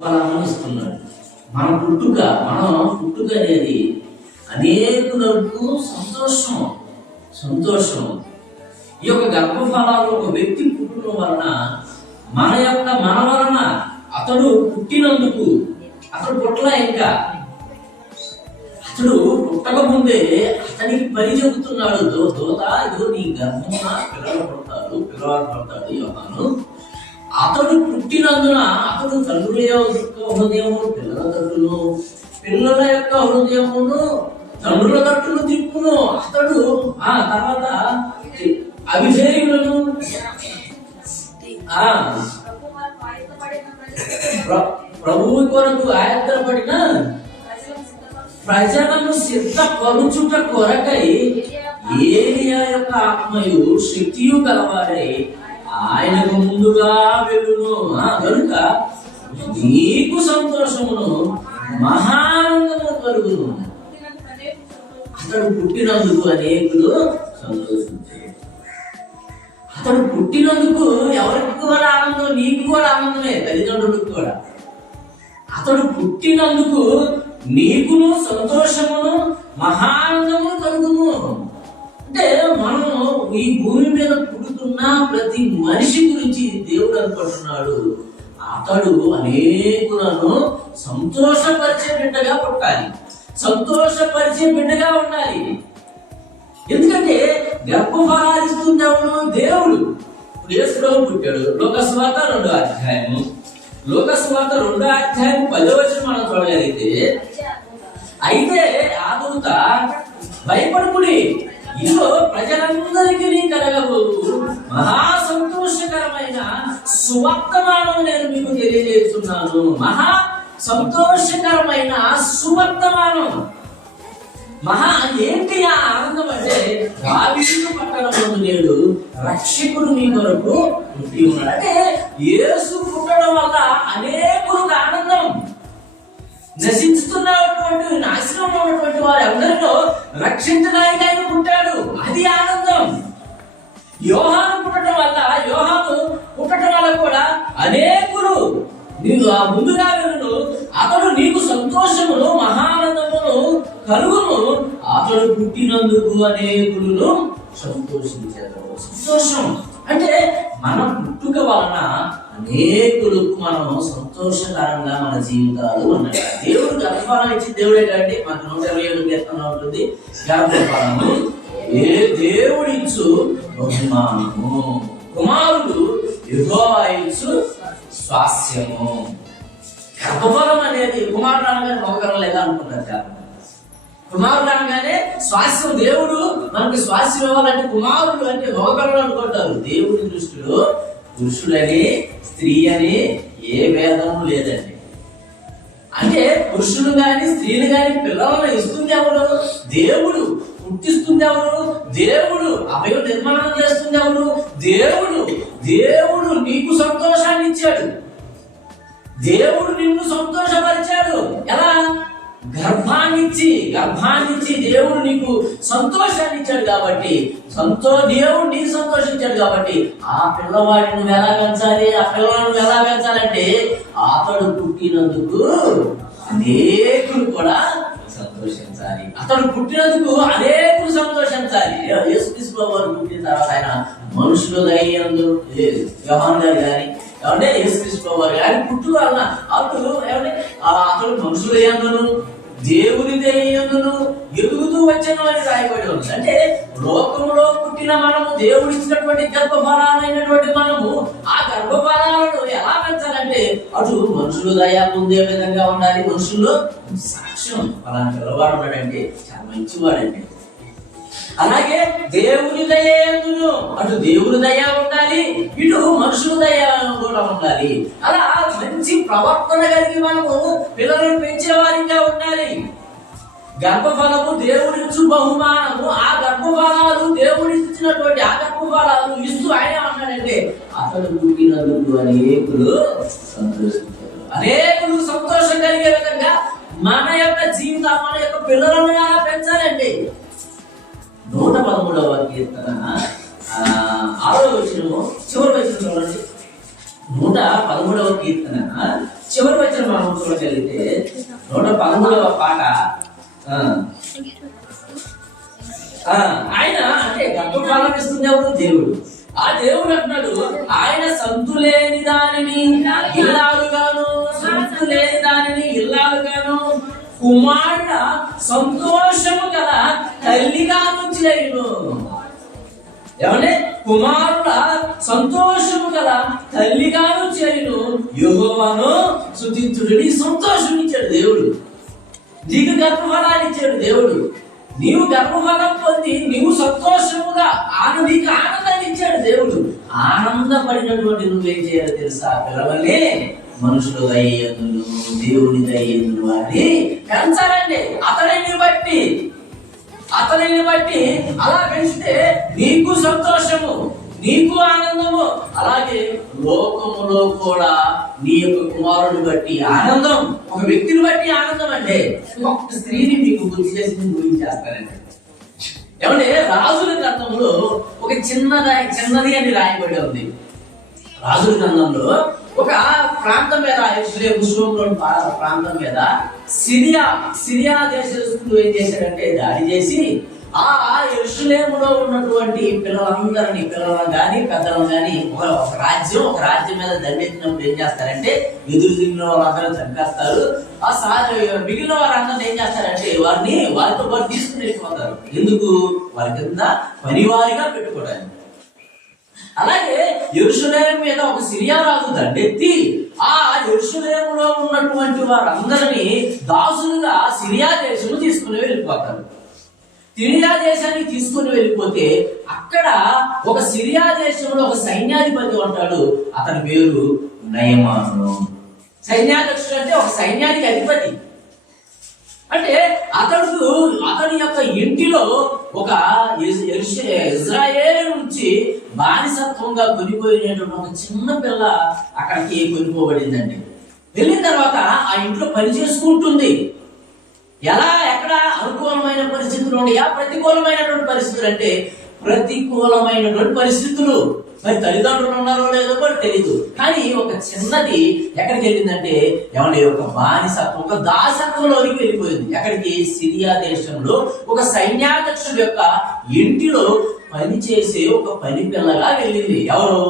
ఫలాలను ఇస్తున్నాడు. మనం పుట్టుక అనేది అనేకులకు సంతోషం. ఈ యొక్క గర్భఫలాలు ఒక వ్యక్తి పుట్టడం వలన మన వలన అతడు పుట్టినందుకు అతడు పుట్టలా, ఇంకా అతడు పుట్టక ముందే అతనికి పని చెబుతున్నాడు. దూత ఇదో నీ గర్భమున పిల్లలు పడతాడు యోహాను. అతడు పుట్టినందున అతడు తండ్రుల యొక్క హృదయము పిల్లల తట్టును, పిల్లల యొక్క హృదయమును తండ్రుల తట్టును తిప్పును. అతడు ఆ తర్వాత అభిషేకులను ప్రభువు కొరకు ఆయత్తపడిన ప్రజలను సిద్ధపరుచుట కొరకై ఏలియా యొక్క ఆత్మయు శక్తియు గలవారై ఆయనకు ముందుగా వెళ్ళును. కనుక నీకు సంతోషమును మహానందము కలుగును. అతడు పుట్టినందుకు అనేకులు సంతోషించారు. అతడు పుట్టినందుకు ఎవరికి కూడా ఆనందం, నీకు కూడా ఆనందమే, తల్లిదండ్రులకు కూడా. అతడు పుట్టినందుకు నీకును సంతోషమును మహానందము కలుగును. అంటే మనం ఈ భూమి మీద పుడుతున్న ప్రతి మనిషి గురించి దేవుడు అనుకుంటున్నాడు. అతడు అనేకులను సంతోషపరిచే బిడ్డగా పుట్టాలి, సంతోషపరిచే బిడ్డగా ఉండాలి. ఎందుకంటే గర్భఫలాలు ఇస్తుంది ఎవరు? దేవుడు. ఇప్పుడు యేసుప్రభువు పుట్టాడు. లోకసువార్త 2వ అధ్యాయము 2వ అధ్యాయం 10వ వచనం మనం చూడగలిగితే, అయితే ఆ దూత భయపడుకుని ఇదిగో ప్రజలందరికీ కలగబోవు మహా సంతోషకరమైన సువర్తమానం నేను మీకు తెలియజేస్తున్నాను. మహా సంతోషకరమైన సువర్తమానం. ఏంటి ఆ ఆనందం అంటే, దావీదు పట్టణమందు నేడు రక్షకుడు మీ కొరకు పుట్టి ఉన్నాడు. అంటే యేసు పుట్టడం వల్ల అనేకులకు ఆనందం. నశించుతున్నటువంటి నాశనంలో ఉన్నటువంటి వారి అందరిలో రక్షించడానికి ఆయన పుట్టాడు, అది ఆనందం. యోహాను పుట్టడం వల్ల కూడా అనేకులు ముందుగా వెళ్ళను. అతడు నీకు సంతోషమును మహానందమును కలుగును. అతడు పుట్టినందుకు అనేకులను సంతోషించారు. సంతోషం అంటే మన పుట్టుక వలన అనేకులకు మనం సంతోషకరంగా మన జీవితాలు ఉన్నాయి. దేవుడు గర్భఫలం ఇచ్చి దేవుడే కాబట్టి మనకు 127 కీర్తన ఉంటుంది. గర్భఫలము దేవుడిచ్చు బహుమానము, కుమారుడు యెహోవా ఇచ్చు స్వాస్యము. గర్భఫలం అనేది కుమారుడు అనగానే మగపిల్లలు లేదా అనుకుంటారు చాలా. కుమారుడు అనగానే స్వాస్యం, దేవుడు మనకి స్వాస్యం ఇవ్వాలంటే కుమారుడు అంటే మగపిల్లలు అనుకుంటారు. దేవుడి దృష్టిలో పురుషులని స్త్రీ అని ఏ భేదము లేదండి. అంటే పురుషులు గాని స్త్రీలు గాని పిల్లలను ఇస్తుంది ఎవరు? దేవుడు. పుట్టిస్తుంది ఎవరు? దేవుడు. అభయ నిర్మాణం చేస్తుంది ఎవరు? దేవుడు. దేవుడు నీకు సంతోషాన్ని ఇచ్చాడు. దేవుడు నిన్ను సంతోషపరిచాడు. ఎలా? గర్భాన్నిచ్చి దేవుడు నీకు సంతోషాన్ని ఇచ్చాడు. కాబట్టి దేవుడు నీకు సంతోషించాడు. కాబట్టి ఆ పిల్లవాడిని నువ్వు ఎలా పెంచాలి? ఆ పిల్లవాడిని నువ్వు ఎలా పెంచాలంటే, అతడు పుట్టినందుకు అనేకులు కూడా సంతోషించాలి. అతడు పుట్టినందుకు అనేకులు సంతోషించాలి. యేసుక్రీస్తు వారు పుట్టిన తర్వాత ఆయన మనుషులు దయ్యందు యోహాను గారు కానీ ఏమంటే యేసుక్రీస్తు వారు ఆయన పుట్టు వలన అతడు మనుషులు అయ్యందును దేవుని దయ్యందును ఎదుగుతూ వచ్చాను అని రాయబడి ఉంది. అంటే లోకంలో పుట్టిన మనము దేవుడు ఇచ్చినటువంటి గర్భఫలాలైనటువంటి మనము ఆ గర్భఫలాలను ఎలా పెంచాలంటే, అటు మనుషులు దయ పొందే విధంగా ఉండాలి. మనుషుల్లో సాక్ష్యం అలాంటి పిల్లవాడు ఉన్నాడండి, చాలా మంచివాడండి. అలాగే దేవుని దయ ఎందును, అటు దేవుని దయ ఉండాలి, ఇటు మనుషుల దయ కూడా ఉండాలి. అలా మంచి ప్రవర్తన కలిగి మనము పిల్లలను పెంచేవారిగా ఉండాలి. గర్భఫలము దేవుడిచ్చు బహుమానము. ఆ గర్భఫలాలు దేవుడి ఇచ్చినటువంటి ఆ గర్భఫలాలు ఇస్తూ ఆయన అన్నాడంటే, అతడు పుట్టినందుకు అనేకులు సంతోషించారు. అనేకులు సంతోషం కలిగే విధంగా మన యొక్క జీవితం, మన యొక్క పిల్లలను ఎలా పెంచాలండి. 113వ కీర్తన 6వ వచనము చివరి వచనం చూడండి. 113వ కీర్తన చివరి వచ్చిన మనం చూడగలిగితే 113వ పాట. ఆయన అంటే గర్భఫలం ఇస్తుంది ఎవరు? దేవుడు. ఆ దేవుడు అంటున్నాడు, ఆయన సంతులేని దానిని ఇల్లాలుగాను, సంతులేని దానిని ఇల్లాలుగాను, కుమారుడ సంతోషము గల తల్లిగాను చేయను. ఏమంటే కుమారుడ సంతోషము గల తల్లిగాను చేయను, యెహోవాను స్తుతించుడు. నీ సంతోషం ఇచ్చాడు దేవుడు, నీకు గర్భఫలాన్ని ఇచ్చాడు దేవుడు. నీవు గర్భఫలం పొంది నీవు సంతోషముగా నీకు ఆనందాన్ని ఇచ్చాడు దేవుడు. ఆనందపడినటువంటి నువ్వేం చేయాలి తెలుసా? పిల్లవల్ని మనుషులు దయ్యందులు, దేవుని దయ్యందులు అని పెంచాలండి. అతనిని బట్టి అలా పెంచితే నీకు సంతోషము, నీకు ఆనందము. అలాగే లోకములో కూడా నీ యొక్క కుమారుని బట్టి ఆనందం, ఒక వ్యక్తిని బట్టి ఆనందం. అంటే ఒక స్త్రీని మీకు గుర్తు చేసి గురించి చేస్తానండి. ఏమంటే రాజుల గ్రంథంలో ఒక చిన్నది అని రాయబడి ఉంది. రాజుల గ్రంథంలో ఒక ప్రాంతం మీద, పుష్పంలోని ప్రాంతం మీద సిరియా దేశస్తులు ఏం చేశాడంటే దాడి చేసి ఆ యెరూషలేములో ఉన్నటువంటి పిల్లలను గాని పెద్దలను గాని ఒక రాజ్యం మీద దండెత్తినప్పుడు ఏం చేస్తారంటే ఎదురు తిరిగిన వాళ్ళందరూ చంపేస్తారు. మిగిలిన వారందరూ ఏం చేస్తారంటే వారితో పాటు తీసుకుని వెళ్ళిపోతారు. ఎందుకు? వారి కింద పనివారిగా పెట్టుకోవడానికి. అలాగే యెరూషలేము మీద ఒక సిరియా రాజు దండెత్తి ఆ యెరూషలేములో ఉన్నటువంటి వారందరినీ దాసులుగా సిరియా దేశము తీసుకుని వెళ్ళిపోతారు. సిరియా దేశానికి తీసుకుని వెళ్ళిపోతే అక్కడ ఒక సిరియా దేశంలో ఒక సైన్యాధిపతి ఉంటాడు. అతని పేరు నయమాను. సైన్యాధ్యక్షుడు అంటే ఒక సైన్యానికి అధిపతి. అంటే అతని యొక్క ఇంటిలో ఒక ఇజ్రాయేలు నుంచి బానిసత్వంగా కొనిపోయినటువంటి ఒక చిన్న పిల్ల అక్కడికి కొనిపోబడిందండి. వెళ్ళిన తర్వాత ఆ ఇంట్లో పని చేసుకుంటుంది. ఎక్కడ అనుకూలమైన పరిస్థితులు ఉన్నాయా, ప్రతికూలమైనటువంటి పరిస్థితులు? అంటే ప్రతికూలమైనటువంటి పరిస్థితులు. మరి తల్లిదండ్రులు ఉన్నారో లేదో కూడా తెలియదు. కానీ ఒక చిన్నది ఎక్కడికి వెళ్ళిందంటే ఏమంటే ఒక బానిసత్వం, ఒక దాసత్వంలోకి వెళ్ళిపోయింది. ఎక్కడికి? సిరియా దేశంలో ఒక సైన్యాధ్యక్షుడు యొక్క ఇంటిలో పనిచేసే ఒక పని పిల్లగా వెళ్ళింది. ఎవరు?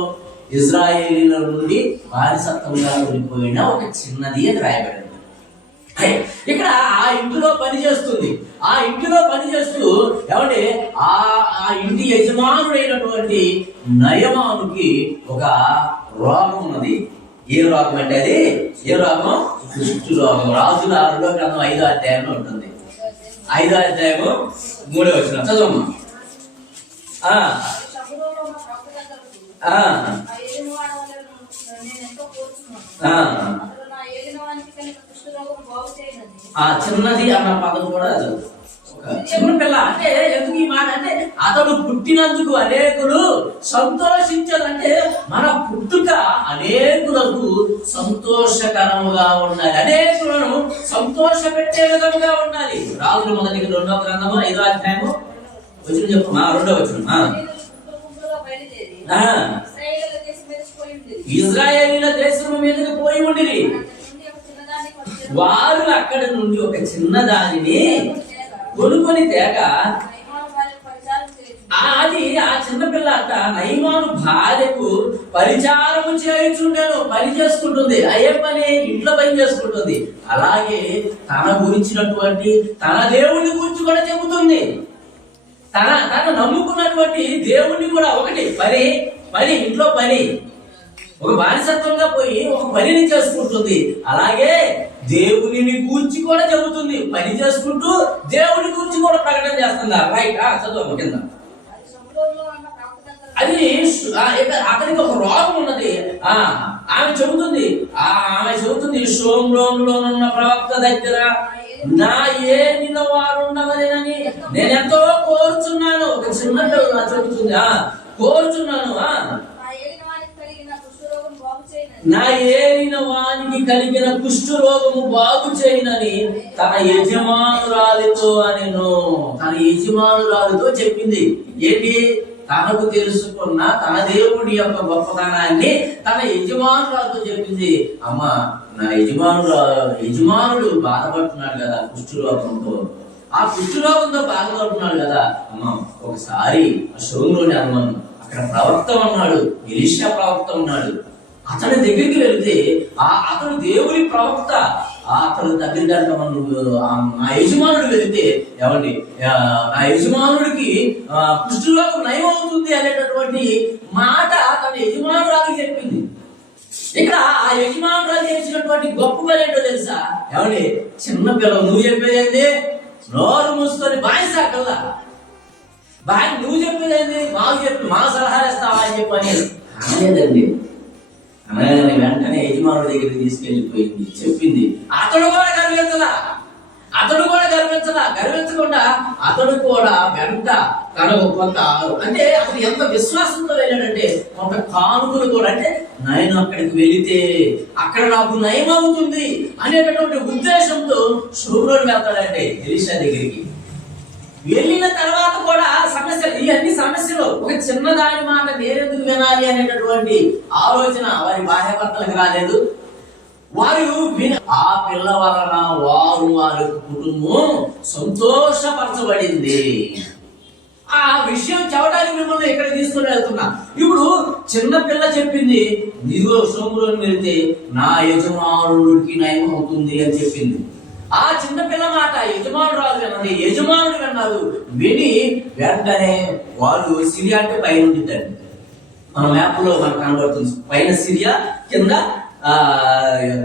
ఇజ్రాయేలీల నుండి బానిసత్వంగా వెళ్ళిపోయిన ఒక చిన్నది అని రాయబడింది. ఇక్కడ ఆ ఇంటిలో పనిచేస్తుంది. ఆ ఇంటిలో పనిచేస్తూ ఏమంటే ఆ ఇంటి యజమానుడైనటువంటి నయమానుకి ఒక రోగం ఉన్నది. ఏ రోగం అంటే అది ఏ రోగం? కుష్టు రోగం. రాజుల 6వ గ్రంథం 5వ అధ్యాయంలో ఉంటుంది. 5వ అధ్యాయము 3వ వచనం చదవమ్మా. చిన్నది అన్న పదం కూడా చిన్న పిల్ల అంటే ఎందుకు ఈ మాట అంటే అతడు పుట్టినందుకు అనేకులు సంతోషించాలంటే మన పుట్టుక అనేకులకు సంతోషకరముగా ఉండాలి, అనేకులను సంతోష పెట్టే విధముగా ఉండాలి. రాజుల మొదటి 2వ గ్రంథము 5వ అధ్యాయము వచ్చిన చెప్పు 2వ వచనం. ఇజ్రాయేలీల దేశము మీదకి పోయి ఉండిరి. వారు అక్కడ నుండి ఒక చిన్న దానిని కొనుక్కొని తేక అది ఆ చిన్నపిల్ల అంట నయమాను భార్యకు పరిచారము చేయుచుండెను. పని చేసుకుంటుంది. అయ్యే పని ఇంట్లో పని చేసుకుంటుంది. అలాగే తన గురించినటువంటి తన దేవుని గురించి కూడా చెబుతుంది. తన నమ్ముకున్నటువంటి దేవుణ్ణి కూడా ఒకటి పని ఇంట్లో పని, ఒక బానిసత్వంగా పోయి ఒక పనిని చేసుకుంటుంది. అలాగే దేవుని గూర్చి కూడా చెబుతుంది. పని చేసుకుంటూ దేవుని గురించి కూడా ప్రకటన చేస్తుంది. రైట్ చదువు కింద. అది అతనికి ఒక రోగం ఉన్నది. ఆమె చెబుతుంది షోమ్రోనున్న ప్రవక్త దగ్గర నా ఏలిన వారు ఉండవలేనని నేనెంతో కోరుచున్నాను. ఒక చిన్న చెబుతుంది కోరుచున్నాను. నా ఏలిన వానికి కలిగిన కుష్టు రోగము బాగు చేయనని తన యజమానురాలితో చెప్పింది. ఏంటి? తనకు తెలుసుకున్న తన దేవుడి యొక్క గొప్పతనాన్ని తన యజమానురాలతో చెప్పింది. అమ్మ, నా యజమానుడు బాధపడుతున్నాడు కదా కుష్ఠరోగంతో, ఆ కుష్ఠరోగంతో బాధపడుతున్నాడు కదా అమ్మ, ఒకసారి ఆ షోలోని అనుమానం అక్కడ ప్రవక్త ఉన్నాడు, ఎలీషా ప్రవక్త ఉన్నాడు, అతని దగ్గరికి వెళితే అతను దేవుడి ప్రవక్త, అతను దగ్గర నా యజమానుడు వెళితే ఏమండి నా యజమానుడికి కుష్ఠరోగం నయం అవుతుంది అనేటటువంటి మాట తన యజమానురాలికి చెప్పింది. ఇక్కడ ఆ యజమానురాలు చేసినటువంటి గొప్ప పని ఏంటో తెలుసా? ఏమండి, చిన్న పిల్లలు నువ్వు చెప్పేది నోరు మూసుకొని బాయిసాకల్లా నువ్వు చెప్పేది మా సలహాలు ఇస్తావా అని చెప్పని అనలేదండి. అనగానే వెంటనే యజమానుడి దగ్గరికి తీసుకెళ్లిపోయింది, చెప్పింది. అతడు కూడా గర్వించకుండా అతడు కూడా వెంట తనకు కొంత, అంటే అతను ఎంత విశ్వాసంతో వెళ్ళాడంటే కొంత కానుకలు కూడా, అంటే నేను అక్కడికి వెళితే అక్కడ నాకు నయం అవుతుంది అనేటటువంటి ఉద్దేశంతో షోమ్రోను వెళ్తాడంటే ఎలీషా దగ్గరికి. వెళ్ళిన తర్వాత కూడా సమస్యలు, ఇవన్నీ సమస్యలు, ఒక చిన్నదాని మాట నేరెందుకు వినాలి అనేటటువంటి ఆలోచన వారి భార్యాభర్తలకు రాలేదు. వారు ఆ పిల్ల వలన వారి కుటుంబం సంతోషపరచబడింది. ఆ విషయం చెప్పడానికి మిమ్మల్ని ఇక్కడ తీసుకుని వెళ్తున్నా. ఇప్పుడు చిన్న పిల్ల చెప్పింది, ఇదిగో షోమ్రోను వెళ్తే నా యజమానుడికి నయం అవుతుంది అని చెప్పింది. ఆ చిన్న పిల్ల మాట యజమానురాలు విన్నది, యజమానుడు విన్నారు. విని వెంటనే వాళ్ళు సిరియా, అంటే పైన ఉండిద్దండి, మన మ్యాప్ లో మనకు కనబడుతుంది, పైన సిరియా, కింద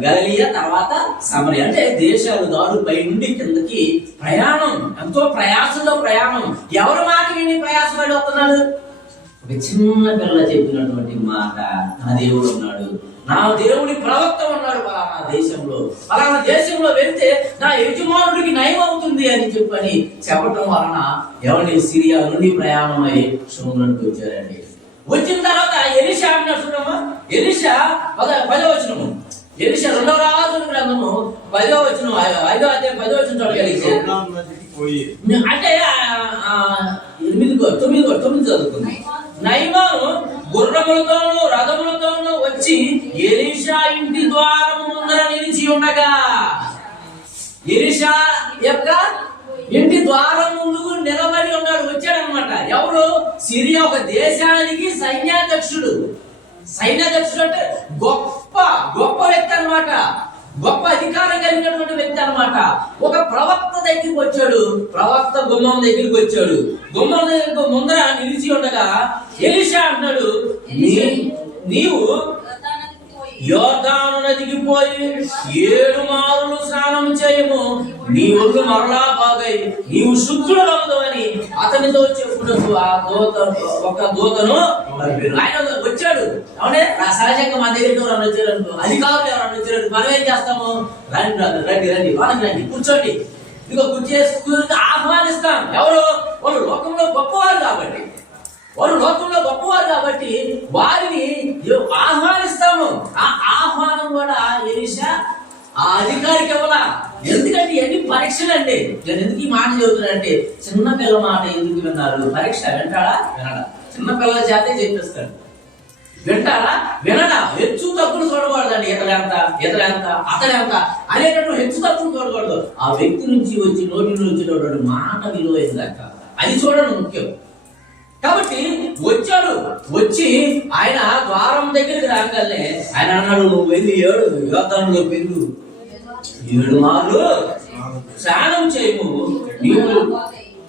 గలిలియా, తర్వాత సమరయ, అంటే దేశాలు దాడు పై నుండి కిందకి ప్రయాణం, ఎంతో ప్రయాసంలో ప్రయాణం. ఎవరి మాట విని ప్రయాసపడి వస్తున్నాడు? ఒక చిన్న పిల్ల చెప్పినటువంటి మాట, నా దేవుడు ఉన్నాడు, నా దేవుడి ప్రవక్త ఉన్నాడు పలానా దేశంలో వెళ్తే నా యజమానుడికి నయం అవుతుంది అని చెప్పని చెప్పటం వలన ఎవరి సిరియా నుండి ప్రయాణమై షోమ్రోనుకి వచ్చారండి. వచ్చిన తర్వాత ఎలీషా అన్నాడు, చూడమ్మా, ఎలీషా 10వ వచనము, ఎలీషా 2వ రాజుల గ్రంథము 10వ వచనం, 5వ అధ్యాయం 10వ వచనం చూడగలిగితే, అంటే 9 చదువుకుంది. నయమాను గుర్రములతోనూ రథములతోనూ వచ్చి ఎలీషా ఇంటి ద్వారం ముందర నిలిచి ఉండగా, ఎలీషా యొక్క ఇంటి ద్వారం ముందు నిలబడి ఉన్నాడు, వచ్చాడనమాట. ఎవరు? సిరియా ఒక దేశానికి సైన్యాధ్యక్షుడు అంటే గొప్ప వ్యక్తి అనమాట, గొప్ప అధికారం కలిగినటువంటి వ్యక్తి అనమాట. ఒక ప్రవక్త దగ్గరికి వచ్చాడు, ప్రవక్త గుమ్మం దగ్గరికి వచ్చాడు. గుమ్మం దగ్గర ముందర నిలిచి ఉండగా ఎలీషా అంటాడు, నీవు యోర్దాను నదికి పోయి 7 మారులు స్నానం చేయము, నీ ఒళ్ళు మరలా బాగై నీవు శుద్ధుడు అవుతావని అతనితో చెప్పుటకు ఒక దూతను ఆయన వచ్చాడు. అవునే, సహజంగా మా దగ్గర ఎవరన్నా వచ్చారనుకో, అధికారులు ఎవరన్నా వచ్చారు, మనం ఏం చేస్తాము? రండి వాళ్ళకి రండి, కూర్చోండి, ఇదిగో కూర్చేసుకుని ఆహ్వానిస్తాం. ఎవరు? వాళ్ళు లోకంలో గొప్పవారు కాబట్టి వారిని ఆహ్వానిస్తాము. ఆ ఆహ్వానం కూడా ఎలీషా ఆ అధికారికి ఇవ్వాలా. ఎందుకంటే ఇవన్నీ పరీక్షలు అండి. నేను ఎందుకు ఈ మాట చెబుతున్నానంటే, చిన్న పిల్ల మాట ఎందుకు విన్నారు? పరీక్ష. వింటాడా? వినడా? చిన్న పిల్లల చేతే చెప్పేస్తాడు. వింటారా? వినడా? హెచ్చు తప్పులు చూడకూడదండి. ఇతడెంత అతడెంత అనేటటువంటి హెచ్చు తప్పులు చూడకూడదు. ఆ వ్యక్తి నుంచి వచ్చి నోటి నుంచి వచ్చేటటువంటి మాట విలువైందాక అది చూడడం ముఖ్యం. కాబట్టి వచ్చి ఆయన ద్వారం దగ్గరికి రాగానే ఆయన అన్నాడు, నువ్వు వెళ్ళి 7 యోర్దానులో పెరుగు 7 మార్లు స్నానం చేయము,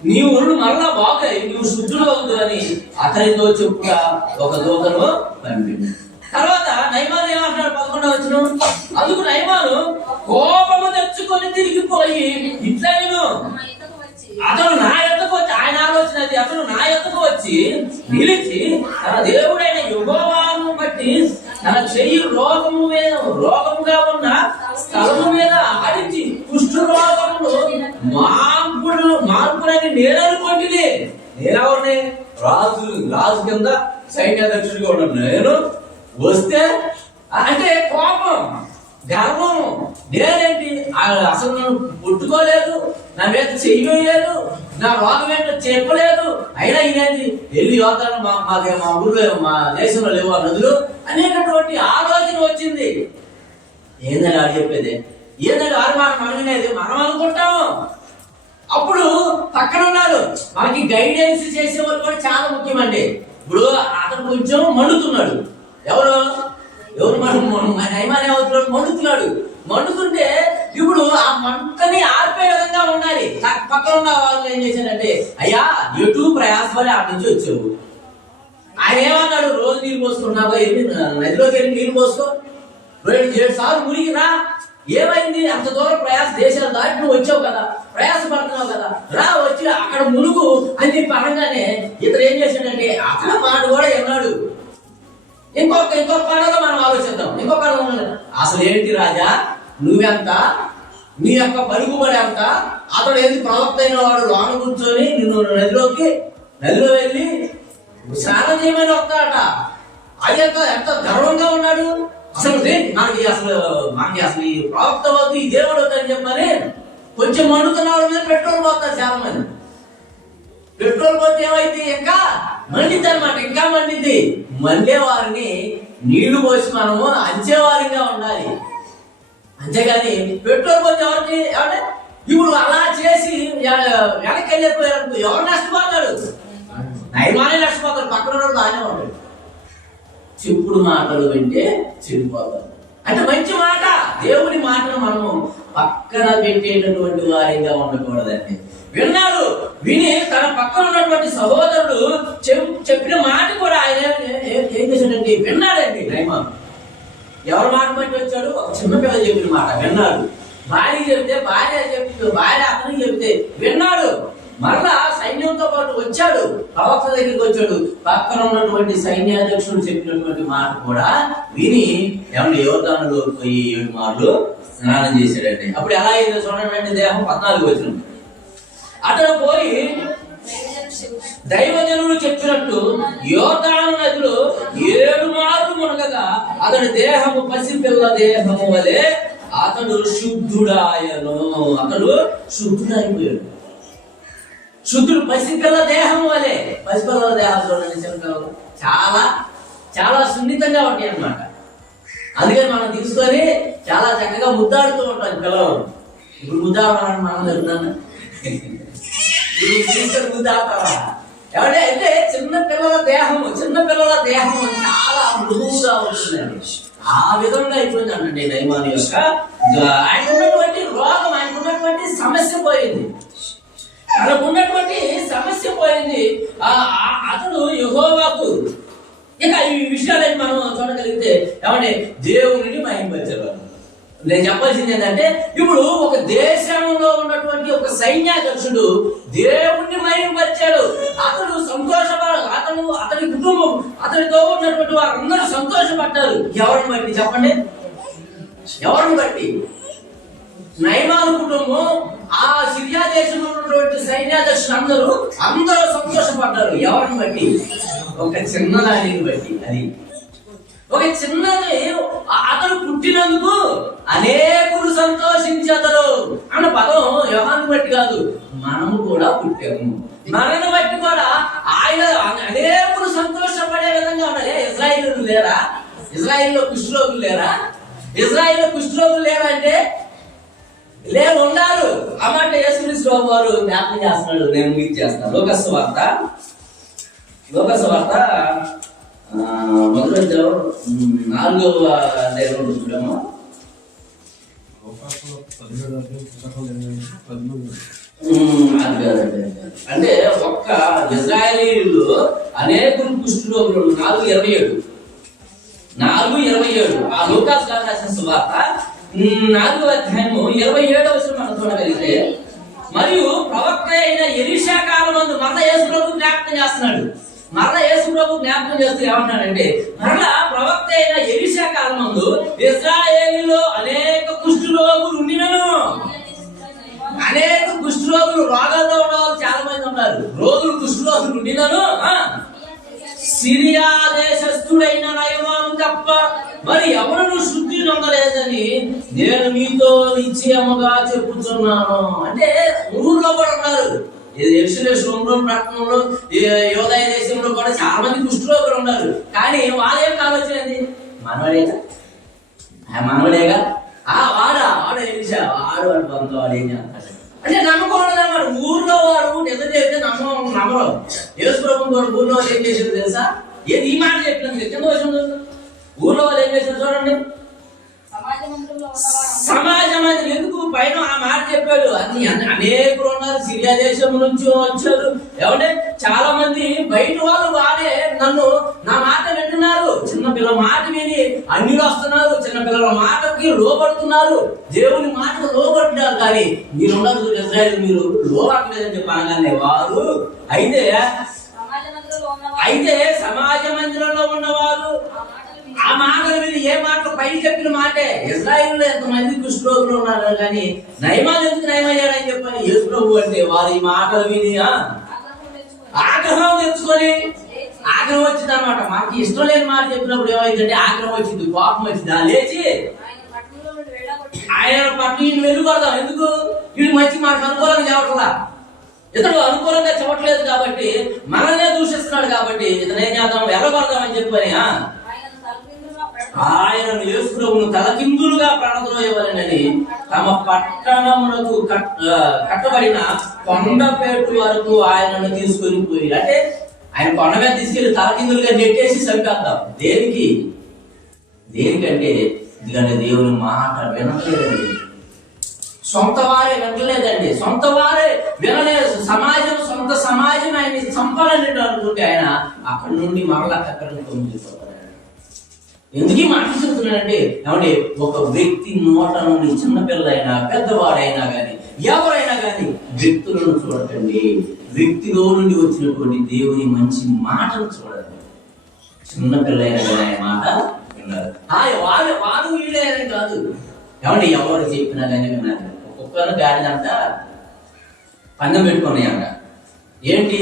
నీ ఒళ్ళు మరలా బాగా నీవు శుద్ధుడు అవుతుంది అని అతనితో చెప్పుగా ఒక దూతను పంపింది. తర్వాత నయమాను ఏమంటాడు? 11వ వచనం, అందుకు నయమాను కోపము తెచ్చుకొని తిరిగిపోయి ఇట్లా అతను నా యొద్దకు వచ్చి, ఆయన ఆలోచన అది, అతను నా యొద్దకు వచ్చి నిలిచి తన దేవుడైన యెహోవాను బట్టి తన చెయ్యి రోగముగా ఉన్న స్థలము మీద ఆడించి కుష్ఠరోగములు మార్పులని నేననుకోండి. నేనెవరిని? రాజు కింద సైన్యాధ్యక్షుడిగా ఉన్నాను. నేను వస్తే అంటే కోపం, గర్వం, నేనేంటి అసలు నన్ను పుట్టుకోలేదు, నా మీద చెయ్యలేదు, నా రోగం ఏంటో చెప్పలేదు. అయినా ఇదేంటి వెళ్ళి యోధాను మా ఊళ్ళో మా దేశంలో లేవు ఆ నదులు అనేటటువంటి ఆలోచన వచ్చింది. ఏందని ఆడు చెప్పేది, ఏందని ఆరు మాట మనం వినేది, మనం అనుకుంటాము. అప్పుడు పక్కన ఉన్నారు మనకి గైడెన్స్ చేసే వాళ్ళు కూడా చాలా ముఖ్యమండి. ఇప్పుడు అతను కొంచెం మండుతున్నాడు. ఎవరు నయమానే అవుతున్నాడు, మండుతున్నాడు. మండుతుంటే ఇప్పుడు ఆ మంటని ఆర్పే విధంగా ఉండాలి. పక్కన ఉన్న వాళ్ళు ఏం చేశాడంటే, అయ్యా ఎటు ప్రయాసపడి ఆటి నుంచి వచ్చావు. ఆయన ఏమన్నాడు, రోజు నీళ్ళు పోసుకున్నావా, నదిలోకి వెళ్ళి నీళ్ళు పోసుకో, 7 సార్లు మునిగి రా. ఏమైంది, అంత దూరం ప్రయాస, దేశాలు దాటి నువ్వు వచ్చావు కదా, ప్రయాస పడుతున్నావు కదా, రా వచ్చి అక్కడ మునుగు అని చెప్పి అనగానే ఇతను ఏం చేశాడంటే అక్కడ మాట కూడా విన్నాడు. ఇంకొక పనుగా మనం ఆలోచిద్దాం. ఇంకొక అసలు ఏంటి రాజా, నువ్వెంత, నీ యొక్క పరుగుబడి ఎంత, అతడు ఏంటి ప్రవక్త అయిన వాడు లోన కూర్చొని నిన్ను నదిలో వెళ్ళి స్నానం చేయమని వస్తాడట. అది ఎంత గర్వంగా ఉన్నాడు. అసలు మనకి అసలు ఈ ప్రవక్త వద్దు, ఈ దేవుడు వద్దని చెప్పని కొంచెం మండుతున్న వాళ్ళ మీద పెట్రోల్ పోతారు చాలా మంది. పెట్రోల్ పోతే ఏమైంది, ఇంకా మండిద్ది అనమాట, ఇంకా మండిద్ది. మండే వారిని నీళ్లు పోసి మనము అంచేవారిగా ఉండాలి. అంతేగాని పెట్రోల్ పోతే ఎవరికి ఇప్పుడు అలా చేసి వెనక్కి వెళ్ళిపోయారు, ఎవరు నష్టపోతాడు, నయమానే నష్టపోతాడు, పక్కన బాగానే ఉంటాడు. చెప్పుడు మాటలు వింటే చెడిపోతాడు. అంటే మంచి మాట, దేవుడి మాటను మనము పక్కన పెట్టేటటువంటి వారిగా ఉండకూడదండి. విన్నాడు, విని తన పక్కన ఉన్నటువంటి సహోదరుడు చెప్పిన మాట కూడా ఆయన ఏం చేశాడండి, విన్నాడండి. నయమాను ఎవరి మాట బట్టి వచ్చాడు, ఒక చిన్నపిల్ల చెప్పిన మాట విన్నాడు. భార్య చెప్తే భార్య అతనికి చెప్తే విన్నాడు. మరలా సైన్యంతో పాటు వచ్చాడు, ప్రవక్త దగ్గరికి వచ్చాడు. పక్కన ఉన్నటువంటి సైన్యాధ్యక్షుడు చెప్పినటువంటి మాట కూడా విని యోర్దానులో పోయి 7 మార్లు స్నానం చేశాడండి. అప్పుడు ఎలా అయిందో చూడండి, దేహం 14 వచ్చిన అతను పోయి దైవజనుడు చెప్పినట్టు యోర్దాను నదిలో 7 మార్లు మునగగా అతడి దేహము పసిపిల్ల దేహము వలె అతడు శుద్ధుడాయను. అతడు శుద్ధుడైపోయాడు. శుద్ధుడు పసిపిల్ల దేహం వలె. పసిపిల్లల దేహాలు చూడండి, చిన్నపిల్లలు చాలా చాలా సున్నితంగా ఉంటాయి అన్నమాట. అందుకని మనం తీసుకొని చాలా చక్కగా ముద్దాడుతూ ఉంటాం పిల్లలు. ఇప్పుడు ముద్దాడమని మనం జరుగుతాను, ముద్దాడతావా ఎవడే అంటే చిన్నపిల్లల దేహము చాలా మృదువుగా ఉంటుందండి. ఆ విధంగా అయిపోయింది అనండి నయమాను యొక్క ఆయనకున్నటువంటి రోగం, ఆయనకున్నటువంటి సమస్య పోయింది, తనకున్నటువంటి సమస్య పోయింది. అతడు యెహోవాకు ఇక ఈ విషయాలని మనం చూడగలిగితే ఏమంటే దేవుడిని మహిమపరిచేవారు. నేను చెప్పాల్సింది ఏంటంటే, ఇప్పుడు ఒక దేశంలో ఉన్నటువంటి ఒక సైన్యాధ్యక్షుడు దేవుణ్ణి మహిమపరిచాడు. అతడు అతని కుటుంబం, అతనితో ఉన్నటువంటి వారందరూ సంతోషపడ్డారు. ఎవరిని బట్టి చెప్పండి, ఎవరిని బట్టి? నయమాను కుటుంబం, ఆ సిరియా దేశంలో ఉన్నటువంటి సైన్యాధ్యక్షులు అందరూ సంతోషపడ్డారు. ఎవరిని బట్టి? ఒక చిన్నదానిని బట్టి. అది ఒక చిన్నది, అతడు పుట్టినందుకు అనేకులు సంతోషించారు అన్న పదం యోహాను బట్టి కాదు, మనము కూడా పుట్టాము. మనని బట్టి కూడా ఆయన అనేకులు సంతోషపడే విధంగా ఉండాలి. ఇజ్రాయిలు లేరా? ఇజ్రాయిల్లో కుష్ఠరోగులు లేరా? ఇజ్రాయిల్లో కుష్ఠరోగులు లేరా అంటే ఉన్నారు. ఆ మాట యేసుక్రీస్తు వారు జ్ఞాపకం చేస్తున్నాడు. నేను మీకు చేస్తాను. లోకసు వార్త 4వ అధ్యాయం చూడము. అంటే ఒక్క ఇజ్రాయేలీయులు అనేకులు కుష్ఠరోగులు 4:27 ఆ లూకాసు గారు రాసిన సువార్త 4వ అధ్యాయము 27వ వచనం మనం చూడగలిగితే, మరియు ప్రవక్త అయిన ఎలీషా కాలమందు మరలా యేసు ప్రభు జ్ఞాపకం చేస్తున్నాడు. ఏమంటాడంటే, మరలా ప్రవక్త అయిన ఎలీషా కాలమందు ఇశ్రాయేలులో అనేక కుష్ఠరోగులు ఉండినను. అనేక కుష్ఠరోగులు, రోగాలతో ఉన్న వాళ్ళు చాలా మంది ఉన్నారు. కుష్ఠరోగులు ఉండినను సిరియా దేశస్థుడైన నయమాను తప్ప మరి ఎవరు శుద్ధి నొందలేదని నేను మీతో నిశ్చయముగా చెప్పుచున్నాను. అంటే ఊర్లో కూడా ఉన్నారు, యెరూషలేము పట్టణంలో యోదయ దేశంలో కూడా చాలా మంది కుష్ఠరోగులు ఉన్నారు. కానీ వాళ్ళ యొక్క ఆలోచన ఏంది? మనవడేగా వాడు ఎలిషా వాడు బంధు వాడు ఏం చేస్తాడు అంటే నమ్మకం ఉండదన్నమాట. ఊర్లో వాడు నిజం చెప్తే నమ్మరు. యేసు ప్రభువు వాడు ఊర్లో వాళ్ళు ఏం చేశారు తెలుసా? ఏది ఈ మాట చెప్పినందుకు కింద వచ్చింది. ఊర్లో వాళ్ళు ఏం చేశారు చూడండి. సమాజం అది ఎందుకు పైన ఆ మాట చెప్పాడు. అది అనేకులు ఉన్నారు, సిరియా దేశం నుంచి వచ్చారు. ఏమంటే చాలా మంది బయట వాళ్ళు వాడే నా మాట వింటున్నారు. చిన్నపిల్లల మాట విని అన్యులు వస్తున్నారు, చిన్నపిల్లల మాటకి లోబడుతున్నారు, దేవుని మాటకు లోబడుతున్నారు. కానీ మీరున్నారు ఇజ్రాయేల్, మీరు లోబడలేదని చెప్పి అనగానే వారు అయితే సమాజ మందిరంలో ఉన్నవారు ఆ మాటలు విని ఏ మాటలు పై చెప్పిన మాటే. ఇజ్రాయేల్లో ఎంతమంది కుష్ఠరోగులు ఉన్నారు కానీ నయమాలు ఎందుకు నయమయ్యారని చెప్పని యేసు ప్రభువు అంటే వారు ఈ మాటలు విని ఆగ్రహం తెచ్చుకొని ఆగ్రహం వచ్చింది అనమాట. మనకి ఇష్టం లేని మాట చెప్పినప్పుడు ఏమైందంటే ఆగ్రహం వచ్చింది, కోపం వచ్చింది. లేచి ఆయన పట్ల ఈయన వెళ్ళిపోదాం. ఎందుకు? వీడు మంచి మాకు అనుకూలంగా చెప్పట్లా, ఇతడు అనుకూలంగా చెప్పట్లేదు కాబట్టి మనల్నే దూషిస్తున్నాడు కాబట్టి ఇతను ఏం చేద్దాం, వెళ్ళబడదామని చెప్పని ఆయనను యేసు ప్రభువును తలకిందులుగా ప్రాణద్రోయవలెనని తమ పట్టణములకు కట్టబడిన కొండపేటు వరకు ఆయనను తీసుకొని పోయి. అంటే ఆయన కొండ మీద తీసుకెళ్లి తలకిందులుగా నెట్టేసి చంపేద్దాం. దేనికంటే ఎందుకంటే దేవుని మాట వినలేదండి. సొంత వారే వినలేదండి, సొంత వారే వినలేదు. సొంత సమాజం ఆయన్ని చంపాలని అనుకుంటే ఆయన అక్కడి నుండి మరలా అక్కడ పొందిపోతాడు. ఎందుకు మాట్లాడుతున్నానంటే ఏమంటే ఒక వ్యక్తి నోట నుండి చిన్నపిల్లైనా పెద్దవాడైనా కానీ ఎవరైనా కానీ వ్యక్తులను చూడకండి, వ్యక్తిలో నుండి వచ్చినటువంటి దేవుని మంచి మాటను చూడండి. చిన్నపిల్లైనా కానీ ఆయన మాట విన్నారు. వాడు వీళ్ళని కాదు, ఏమంటే ఎవరు చెప్పినా కానీ విన్నారు. ఒక్కొక్కరు గాడిదంతా పందెం పెట్టుకున్నాయంట. ఏంటి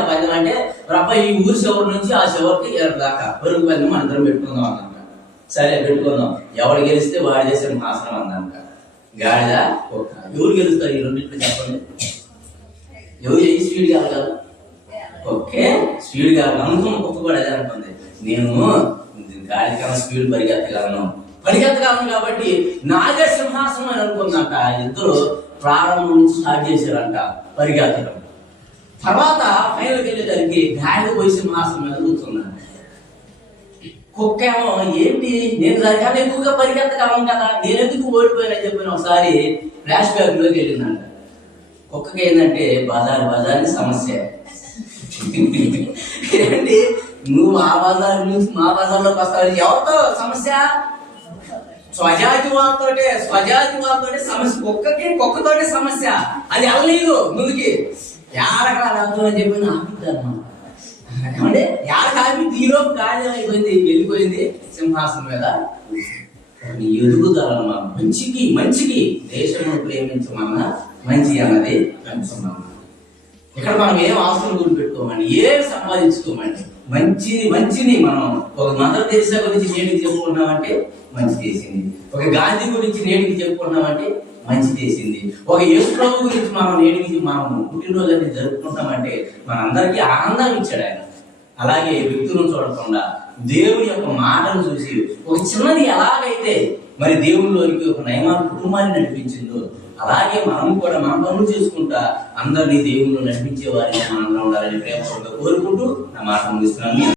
ఆ పందెం అంటే అబ్బాయి ఈ ఊరి చివరి నుంచి ఆ చివరికి దాకా పరుగు పందెం మన ఇద్దరం పెట్టుకుందాం అన్నమాట. సరే పెట్టుకుందాం, ఎవరు గెలిస్తే వాడి చేసే హాసనం అందంట. గాడిద కుక్క ఎవరు గెలుస్తారు ఈ రెండింటిలో చెప్పండి? ఎవరు ఏ స్పీడ్ కాగలరు? ఓకే స్పీడ్ కావాలి అనుకున్న కుక్క కూడా అదే అనుకుంది, నేను గాడి కన్నా స్పీడ్ పరిగెత్తగలను కాబట్టి నాగే సింహాసనం అని అనుకుందంట. ఇద్దరు ప్రారంభం నుంచి స్టార్ట్ చేశారంట పరిగెత్తడం. తర్వాత ఫైనల్కి వెళ్ళేసరికి గాడిద పోయి సింహాసనం మీద కూర్చుందంట. కుక్క ఏమో ఏంటి నేను దానికన్నా ఎక్కువగా పరిగెత్తగలను కదా, నేను ఎందుకు ఓడిపోయానని చెప్పిన ఒకసారి ఫ్లాష్ బ్యాక్ లోకి వెళ్ళిందంట. కుక్కకి ఏంటంటే బజార్ని సమస్య. ఏంటి నువ్వు ఆ బజార్ నుంచి మా బజార్లోకి వస్తావు, ఎవరితో సమస్య? స్వజాతి వాళ్ళతోటే సమస్య. కుక్కతోటే సమస్య. అది వెళ్ళలేదు ముందుకి, ఏడకరాదు అని చెప్పి ఆపిద్దాను. ఏమంటే ఏడకాపి తీలోపు కార్యం అయిపోయింది, వెళ్ళిపోయింది సింహాసనం మీద. ఎదుగుదలమ్మా మంచికి దేశము ప్రేమించమన్నా మంచి అన్నది పెంచమన్నా. ఇక్కడ మనం ఏం ఆస్తులు గురి పెట్టుకోమండి, ఏం సంపాదించుకోమండి, మంచిని మనం ఒక మదర్ తెరిసా గురించి నేటికి చెప్పుకున్నామంటే మంచి చేసింది, ఒక గాంధీ గురించి నేటికి చెప్పుకున్నామంటే మంచి చేసింది, ఒక యేసు ప్రభు గురించి మనం నేటికి మనం పుట్టినరోజు అనేది జరుపుకుంటామంటే మనందరికీ ఆనందాన్ని ఇచ్చాడు ఆయన. అలాగే వ్యక్తులను చూడకుండా దేవుని యొక్క మాటను చూసి ఒక చిన్నది ఎలాగైతే మరి దేవుళ్ళలోనికి ఒక నయమాన కుటుంబాన్ని నడిపించిందో అలాగే మనం కూడా మన పనులు చేసుకుంటా అందరినీ దేవుళ్ళు నడిపించే వారిని మనంలో ఉండాలని ప్రేమగా కోరుకుంటూ నా మాట ముగిస్తున్నాను.